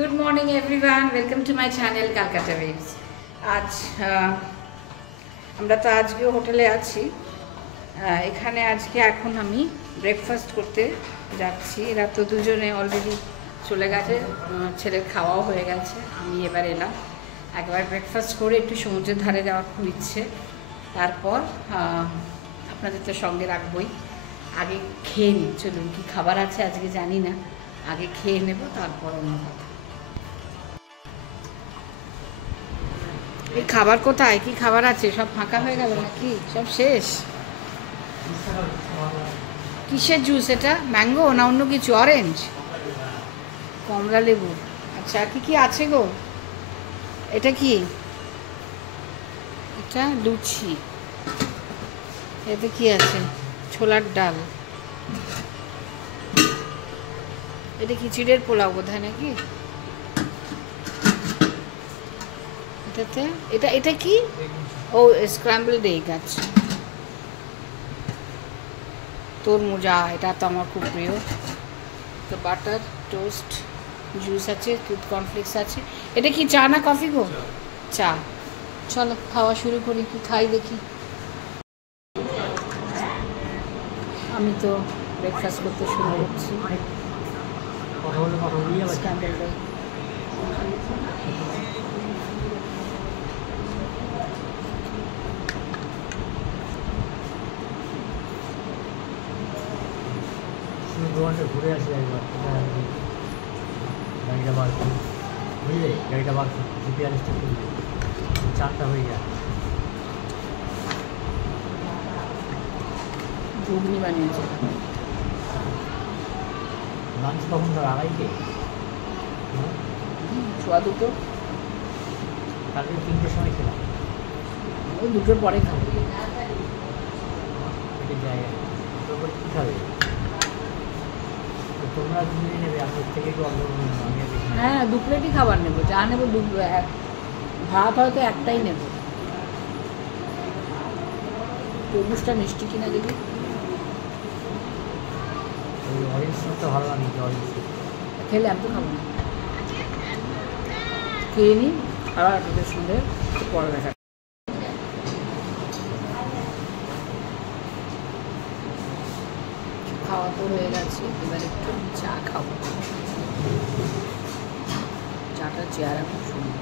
Good morning everyone, welcome to my channel Calcutta waves. আজ আমরা তো আজকেও হোটেলে আছি। এখানে আজকে এখন আমি ব্রেকফাস্ট করতে যাচ্ছি। এরা তো দুজনে অলরেডি চলে গেছে, ছেলের খাওয়াও হয়ে গেছে। আমি এবার এলাম, একবার ব্রেকফাস্ট করে একটু সমুদ্রের ধারে যাওয়ার খুব ইচ্ছে। তারপর আপনাদের তো সঙ্গে রাখবই। আগে খেয়ে নিই, চলুন। কী খাবার আছে আজকে জানি না, আগে খেয়ে নেব, তারপর অন্য কথা। এই খাবার কোথায়, কি খাবার আছে? সব ফাঁকা হয়ে গেল নাকি? সব শেষ? কিসের জুস এটা? ম্যাঙ্গো না অন্য কিছু? অরেঞ্জ, কমলা লেবু। আচ্ছা, কি কি আছে গো? এটা কি? এটা লুচি। এতে কি আছে? ছোলার ডাল। এটা খিচুড়ির পোলাও বোধ হয় নাকি এটাতে? এটা কি? ও স্ক্র্যাম্বলড এগ। আছে তরমুজা, এটা তো আমার খুব প্রিয়। তো বাটার টোস্ট, জুস আছে, দুধ কর্নফ্লেক্স আছে। এটা কি চা না কফি গো? চা। চলো খাওয়া শুরু করি, কি খাই দেখি। আমি তো ব্রেকফাস্ট করতে শুরু করছি। ঘুরে আসি একবার, গাড়িটা বার করি, বুঝলে? গাড়িটা বার করি, জিপিআরএসটা খুলবে, 4টা হয়ে যায়। ঘুগনি বানিয়েছে। লাঞ্চ তখন ধর 2:30। ছোয়া দুটো, কালকে 3টের সময় খেলাম। ওই দুটোর পরে খাবো। এটা যায়, তারপর কী খাবে? তোমরা দুজনে নেবে, আমার থেকে একটু অল্প আমি। হ্যাঁ, 2 প্লেটই খাবার নেবো। যা নেবো ভাত হয়তো একটাই নেবো। তরমুজটা মিষ্টি কিনা দেখি। ওই অরেঞ্জ তো ভালো লাগে, অরেঞ্জ খেলে আমি তো খাবো না, খেয়ে নিই। আবার আপনাদের সঙ্গে পরে দেখা। খাওয়া তো হয়ে গেছে, এবার একটু চা খাবো। চাটা চেয়ারা খুব সুন্দর।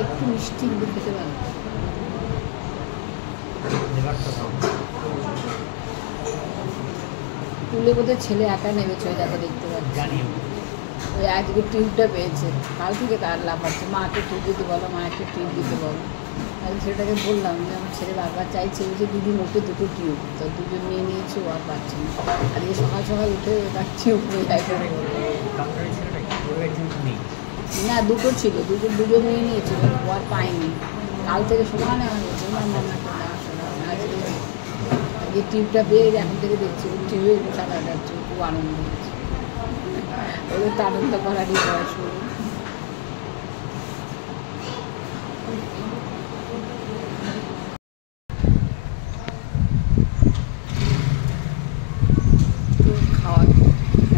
একটু মিষ্টি কিন্তু খেতে পারো। তুলে বোধহয় ছেলে একা নেমেছে, ওই দেখো দেখতে পাচ্ছি। ওই আজকে টিউবটা পেয়েছে, কাল থেকে তার লাফাচ্ছে, মাকে টিউব দিতে বলো, মাকে টিউব দিতে বলো। আমি সেটাকে বললাম যে আমার ছেলে বারবার চাইছে, যে দিদি মোটে 2টো টিউব, তো 2জন নিয়ে নিয়েছে, ও আর পাচ্ছে না। আজকে সকাল সকাল উঠে তার টিউব নিয়ে যাইতে না, 2টো ছিল, দুজন নিয়ে নিয়েছিল, ও আর পায়নি। কাল থেকে সমানে আমার বলছে আজকে টিউবটা পেয়ে এখন থেকে দেখছি টিউবে সাঁতার কাটছে, খুব আনন্দ হচ্ছে। ওদের তো আনন্দ করারই বয়স। তো খাওয়া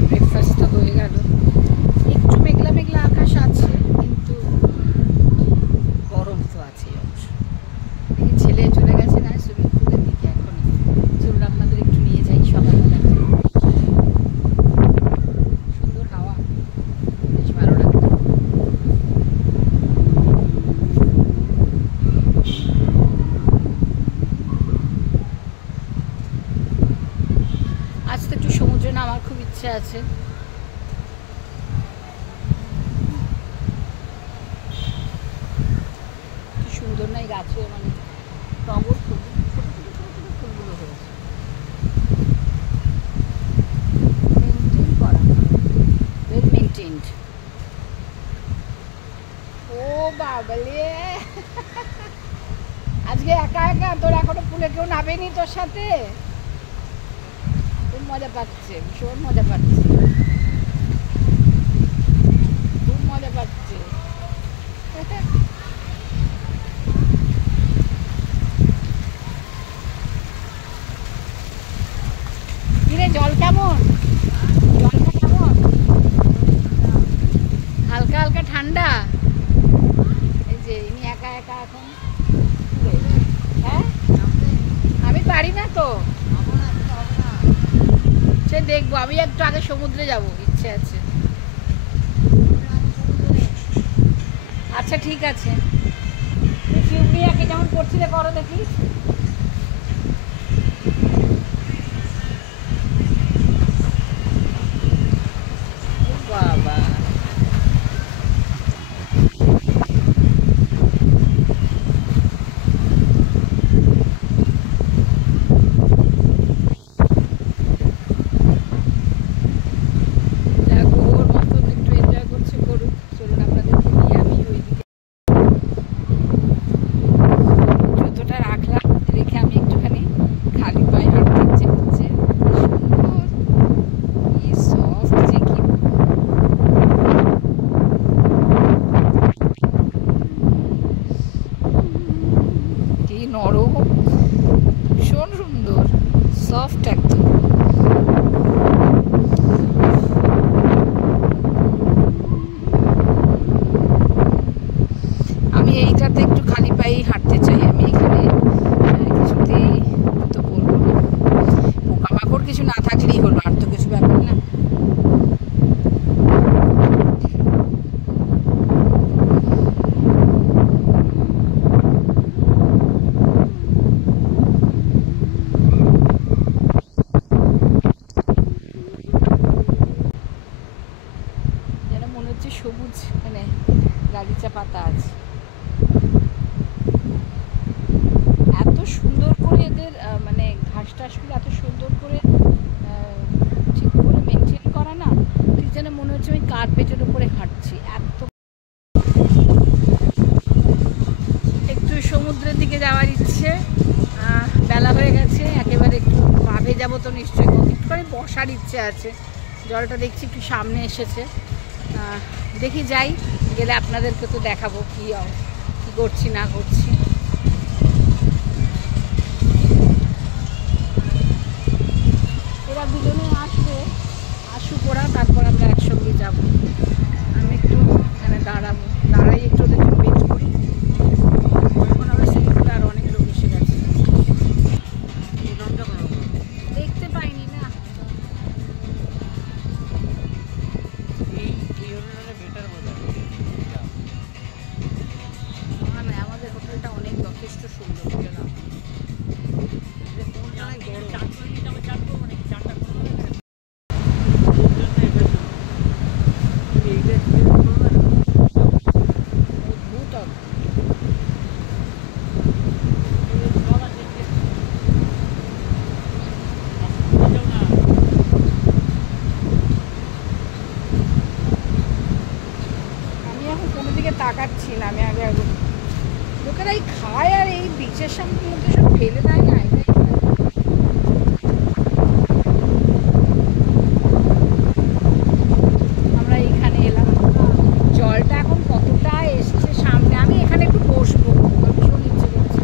ব্রেকফাস্ট তো হয়ে গেল। একটু মেঘলা মেঘলা আকাশ আছে, কিন্তু গরম তো আছে অবশ্য। ছেলে চলে গেছে না সুইমিং পুলের দিকে, এখন চলুন আপনাদের একটু নিয়ে যাই সকালবেলা। সুন্দর হাওয়া, বেশ ভালো লাগে। আজ তো একটু সমুদ্রে নামার খুব ইচ্ছে আছে। কি সুন্দর না এই গাছে, মানে টগর ফুল, ছোটো ছোটো ছোটো ছোটো ফুলগুলো হয়েছে, মেনটেন করা, ওয়েল মেনটেন্ড। ও বাবালে, আজকে একা একা? তোর এখনো পুলে কেউ নামেনি তোর সাথে? মজা পাচ্ছে, ভীষণ মজা পাচ্ছে, খুব মজা পাচ্ছে। কিরে জল কেমন? জলটা কেমন? হালকা হালকা ঠান্ডা। এই যে ইনি একা একা এখন। হ্যাঁ আমি পারি না তো, সে দেখবো। আমি একটু আগে সমুদ্রে যাব, ইচ্ছে আছে। আচ্ছা ঠিক আছে, তুমি ফিউমিয়াকে যেমন করছিলে করো দেখি। বাবা নরম, ভীষণ সুন্দর, সফট একদম। আমি এইটাতে একটু খালি পায়ে হাঁটতে চাই। আমি এখানে কিছুতেই তো বলবো না, পোকামাকড় কিছু না থাকলেই হলো, আর তো কিছু ব্যাপার না। সবুজ মানে গালিচা পাতা আছে, এত সুন্দর করে এদের মানে ঘাস টাসগুলো এত সুন্দর করে ঠিক করে মেনটেন করা না, ঠিক যেন মনে হচ্ছে আমি কার্পেটের উপরে হাঁটছি। এত একটু সমুদ্রের দিকে যাওয়ার ইচ্ছে, বেলা হয়ে গেছে একেবারে, একটু ভাবে যাবো তো নিশ্চয়ই, একটু করে বসার ইচ্ছে আছে। জলটা দেখছি একটু সামনে এসেছে, দেখি যাই, গেলে আপনাদেরকে তো দেখাবো কি করছি না করছি। এরা দুজনে আসবে, আসুক ওরা, তারপর আমরা একসঙ্গে যাব। আমি একটু এখানে দাঁড়াবো, দাঁড়াই একটু ওদের ওয়েট করি। এখন আমরা সেগুলো আর অনেক লোক এসে গেছে, দেখতে পাইনি না। আমাদের হোটেলটা অনেক যথেষ্ট সুন্দর। আমি এখন কোনো দিকে তাকাচ্ছি না, আমি আগে লোকেরা এই খায় আর এই বিচের সামনে মধ্যে সব ফেলে দেয় না। আমরা এইখানে এলাম, জলটা এখন কতটা এসছে সামনে, আমি এখানে একটু বসবো, ভীষণ ইচ্ছে করছে।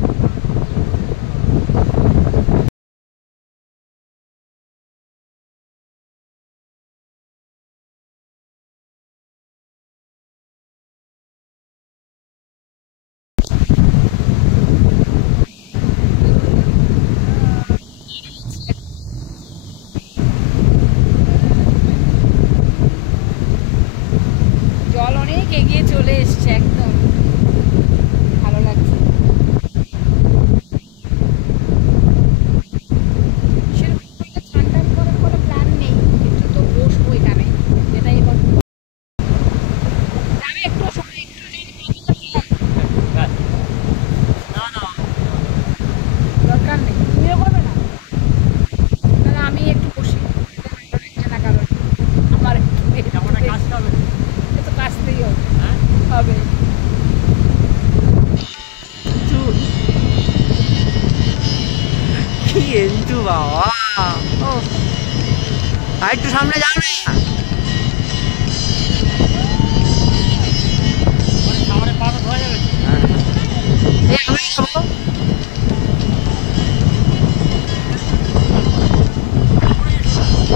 জল অনেক এগিয়ে চলে এসছে, একদম ভালো লাগছে। সেরকম ঠান্ডার করার কোনো প্ল্যান নেই, একটু তো বসবো এখানে, এটাই বলবো। আমি একটু দরকার নেই, তুমিও করবে না, তাহলে আমি একটু বসি না, কারণ আমার একটু কাজতেই হবে। কি এন্টু বাবা, ও আর একটু সামনে যাও না। সামনে পা তো ধোয়া যাবে। এই আমি যাবো।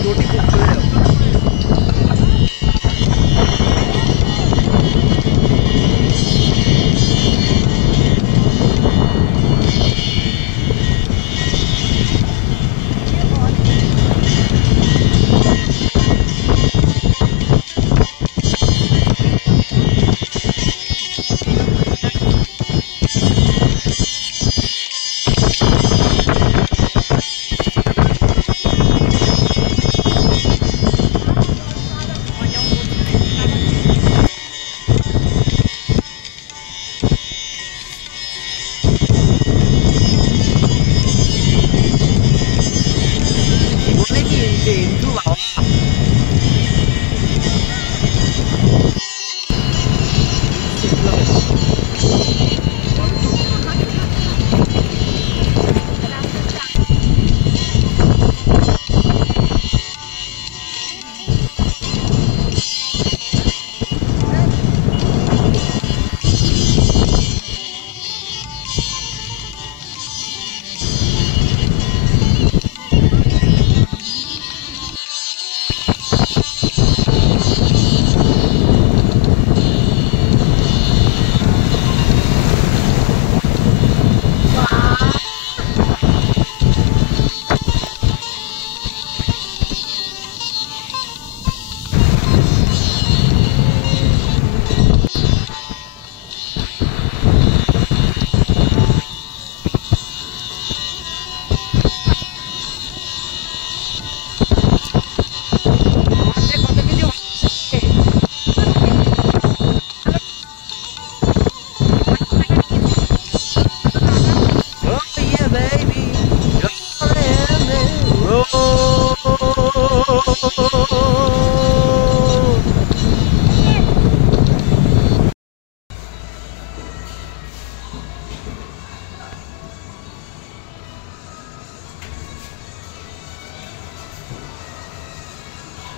রুটি খুব চলে যাও।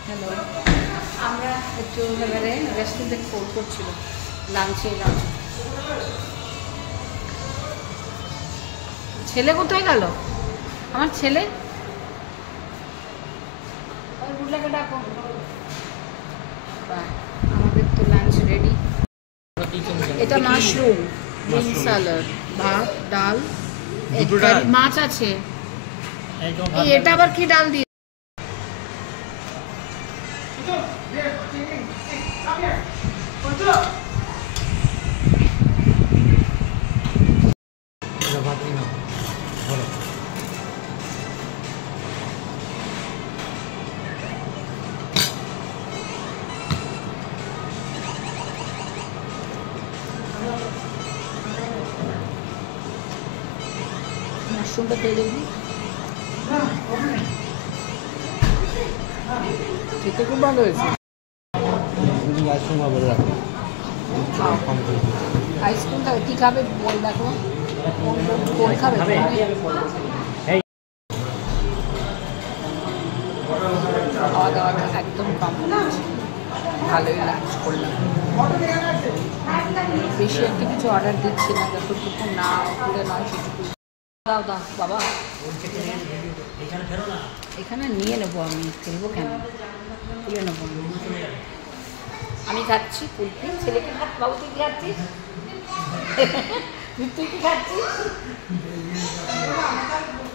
হ্যালো, আমরা একটু এবারে রেস্টুরেন্ট থেকে ফোন করছিল লাঞ্চে এলাম। ছেলে কোথায় গেল? আমার ছেলে আমাদের তো লাঞ্চ রেডি। এটা মাশরুম গ্রিন স্যালাড, ভাত, ডাল, মাছ আছে। এটা আবার কি ডাল দিয়ে? মাশরুমটা পেয়ে যাবি, খেতে খুব ভালো হয়েছে। আইসক্রিমটা কি খাবে বল, দেখো কোন খাবে। খাওয়া দাওয়াটা একদম কমপ্লিট, ভালোই লাঞ্চ করলাম। বেশি একটা কিছু অর্ডার দিচ্ছি না, যতটুকু না করে নয় সেটুকু। দাও দাও বাবা, এখানে নিয়ে নেবো আমি, ফেলবো কেন, তুলে নেবো। আমি খাচ্ছি কুলফি, ছেলেকে খাচ্ছি। বাবু তুই কি খাচ্ছিস? তুই কি খাচ্ছিস?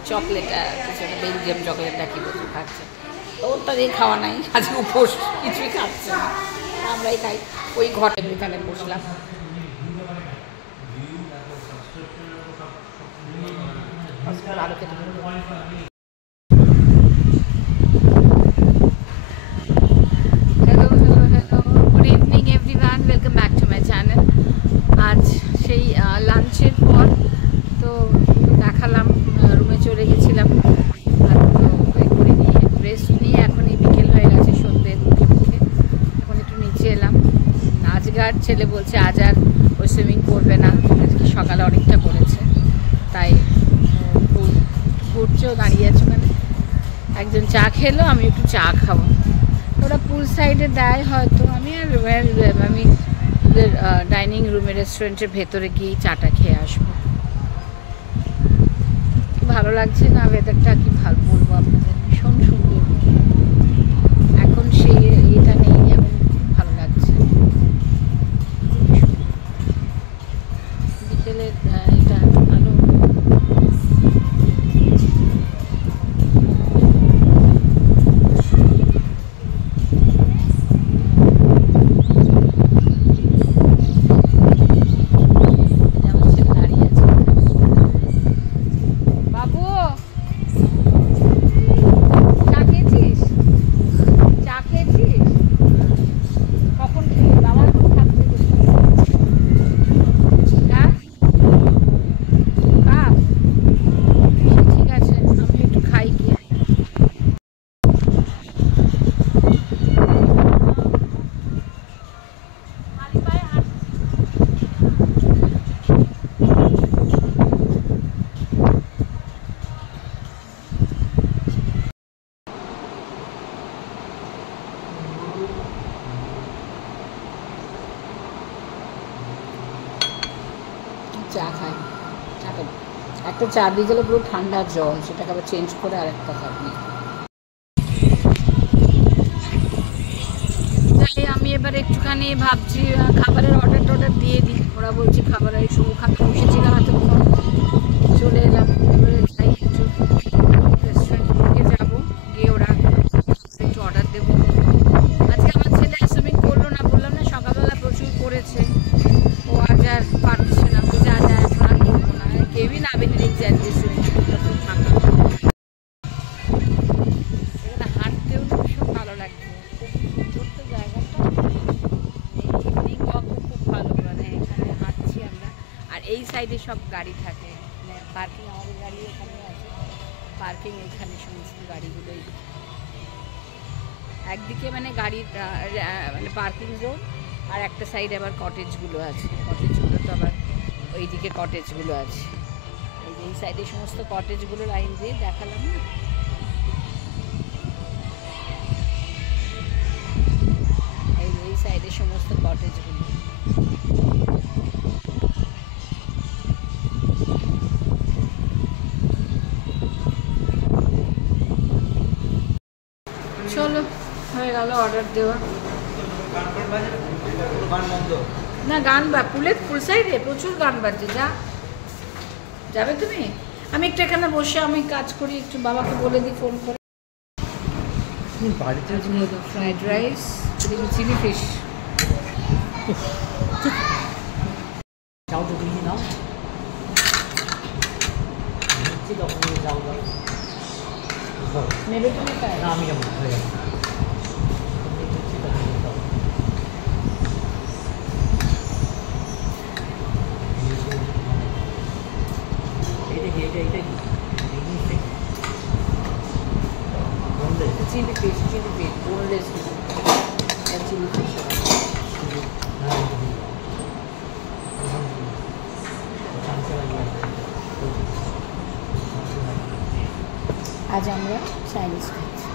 চকলেট, কিছু একটা বেলজিয়াম চকলেটটা কি বলছো খাচ্ছে। তো ওরটা দিয়ে খাওয়া নাই, আজকে উপোস, কিছুই খাচ্ছে না, আমরাই খাই। ওই ঘরের এখানে বসলাম। আরো খেতে good evening everyone, welcome back to my channel. আজ সেই লাঞ্চের পর তো দেখালাম, রুমে চলে গেছিলাম, আর তো করে নিয়ে রেস্ট নিয়ে এখন এই বিকেল হয়ে গেছে, সন্ধ্যে মুখে মুখে এখন একটু নিচে এলাম। আজকার ছেলে বলছে আজ আর ওই সুইমিং করবে না, আজকে সকালে অনেকটা করেছে, তাই ঘুরছেও, দাঁড়িয়ে আছে ওখানে। একজন চা খেলো, আমি একটু চা খাবো। ওরা পুল সাইডে দেয় হয়তো, আমি ওদের ডাইনিং রুমে রেস্টুরেন্টের ভেতরে গিয়ে চাটা খেয়ে আসবো। কি ভালো লাগছে না ওয়েদারটা, কি ভালো বলবো আপনাদের, ভীষণ সুন্দর। এখন সেই এটা নেই, এখন ভালো লাগছে। বিকেলের এটা ভালো। চা খাই, চাটা একটা চা দিয়ে গেলে পুরো ঠান্ডা জল, সেটাকে আবার চেঞ্জ করে আরেকটা খাবি। তাই আমি এবার একটুখানি ভাবছি খাবারের অর্ডার দিয়ে দিই। ওরা বলছে খাবার এই শুরু খাতে বসেছিলাম এতক্ষণ, চলে এলাম। এবারে যাই একটু রেস্টুরেন্টে যাবো, গিয়ে ওরা একটু অর্ডার দেবো। আজকে আমার ছেলে অ্যাসামিং করলো না, বললাম না সকালবেলা প্রচুর করেছে, ও আজ আর পারছে না, যা যায় এখন আর করবো না। কেউই না বেরিয়ে যাচ্ছে ফাঁকা, এখানে হাঁটতেও ভীষণ ভালো লাগছে। সুন্দর তো জায়গাটা, ইভিনিং ওয়াকও খুব ভালো, মানে এখানে হাঁটছি আমরা। আর এই সাইডে সব গাড়ি থাকে, মানে পার্কিং, আমাদের গাড়ি এখানে আছে, পার্কিং এখানে সমস্ত গাড়িগুলোই। একদিকে মানে গাড়ির মানে পার্কিং জোন, আর একটা সাইডে আবার কটেজগুলো আছে। কটেজগুলো তো আবার ওইদিকে কটেজগুলো আছে, এই সাইডে সমস্ত কটেজগুলো লাইন দিয়ে দেখালাম না। এই সাইডে সমস্ত কটেজগুলো। চলো, হয়ে গেল অর্ডার দেওয়া। না গান পুল সাইডে প্রচুর গান বাজছে। যাবে তুমি? আমি একটু এখানে বসে আমি কাজ করি, একটু বাবাকে বলে দিই ফোন করে। Fried rice, chilli fish. নেবে তুমি? আমি যাবো, chilli fish, boneless chilli fish. আজ আমরা চাইনিজ খাচ্ছি।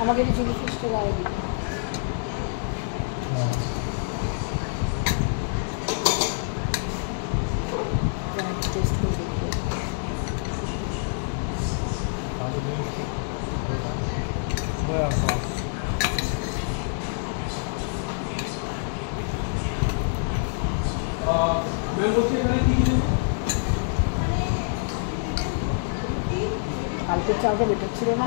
আমাকে একটু চিলি ফিশটা গায়ে দিই। টেস্ট করে দেখবো। কালকের চাটা বেটার ছিল না?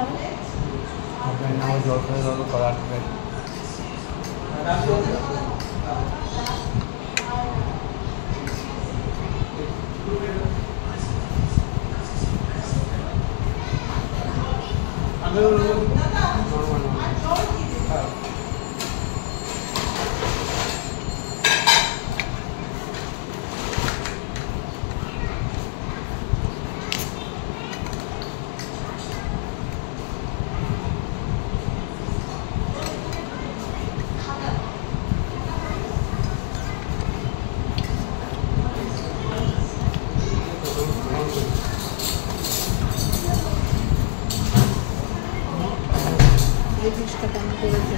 এই জিনিসটা কেমন করেছে,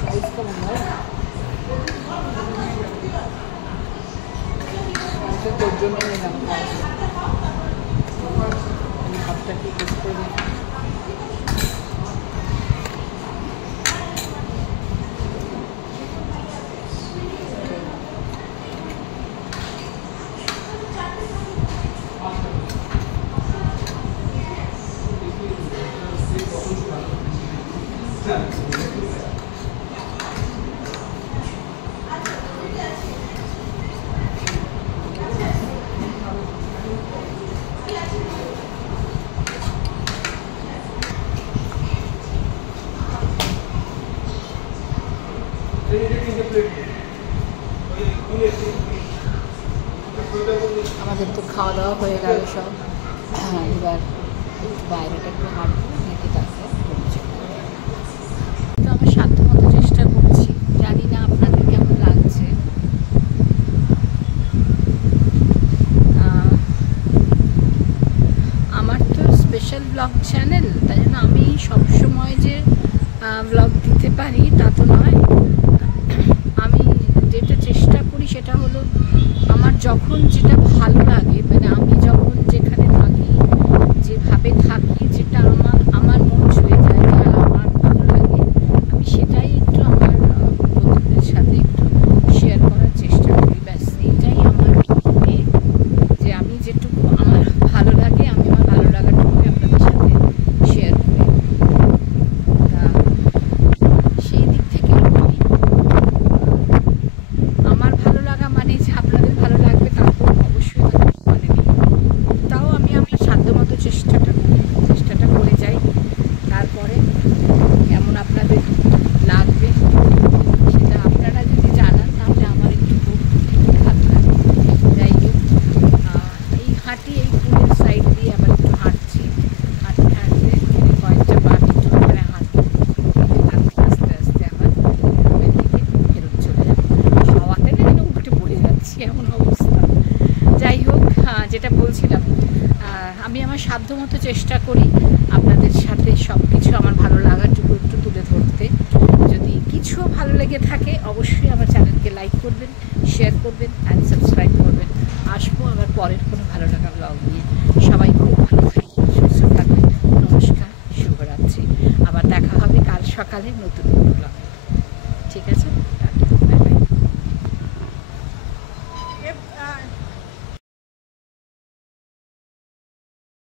প্রাইস কেমন হয় তোর জন্য নিলাম। ভাবটা কি টেস্ট করে দিই। আমাদের তো খাওয়া দাওয়া হয়ে গেল সব। এবার বাইরেটা একটু হাঁটবো, হেঁটে তারপর তো আমার সাধ্য মতো চেষ্টা করছি, জানি না আপনাদের কেমন লাগছে। আমার তো স্পেশাল ব্লগ চ্যানেল, তাই জন্য আমি সবসময় যে ব্লগ দিতে পারি তা তো নয়। আমি যেটা চেষ্টা করি সেটা হলো আমার যখন যেটা ভালো লাগে, মানে আমি যখন যেখানে থাকি, যেভাবে থাকি, যেটা আমার মন ছুঁয়ে যায়, যা আমার ভালো লাগে, আমি সেটাই একটু আমার বন্ধুদের সাথে একটু শেয়ার করার চেষ্টা করি। ব্যাস এটাই আমার এ, যে আমি যেটুকু আমার ভালো লাগে আমি আমার ভালো লাগাটুকুই আপনাদের সাথে শেয়ার করি। সেই দিক থেকে আমার ভালো লাগা মানে যে আপনাদের ভালো লাগবে তা তো অবশ্যই মানে নেই। তাও আমি আমার সাধ্যমতো চেষ্টাটা করে যাই। তারপরে কেমন আপনাদের লাগবে সেটা আপনারা যদি জানান তাহলে আমার একটু ভালো লাগে। যাই হোক, এই পুলের সাইড দিয়ে আবার একটু হাঁটছি, হাঁটতে কয়েকটা বার একটু ওখানে হাঁটতে আস্তে আস্তে আবার রুমের দিকে ফেরত চলে যাবো। হাওয়াতে না যেন উঠে পড়ে যাচ্ছি এমন অবস্থা। যাই হোক, যেটা বলছিলাম, আমি আমার সাধ্যমতো চেষ্টা করি আপনাদের সাথে সব কিছু আমার ভালো লাগাটুকু একটু তুলে ধরতে। যদি কিছু ভালো লেগে থাকে অবশ্যই আমার চ্যানেলকে লাইক করবেন, শেয়ার করবেন অ্যান্ড সাবস্ক্রাইব করবেন। আসবো আবার পরের কোনো ভালো লাগা ব্লগ নিয়ে। সবাই খুব ভালো থাকবেন, সুস্থ থাকবেন। নমস্কার, শুভরাত্রি। আবার দেখা হবে কাল সকালে নতুন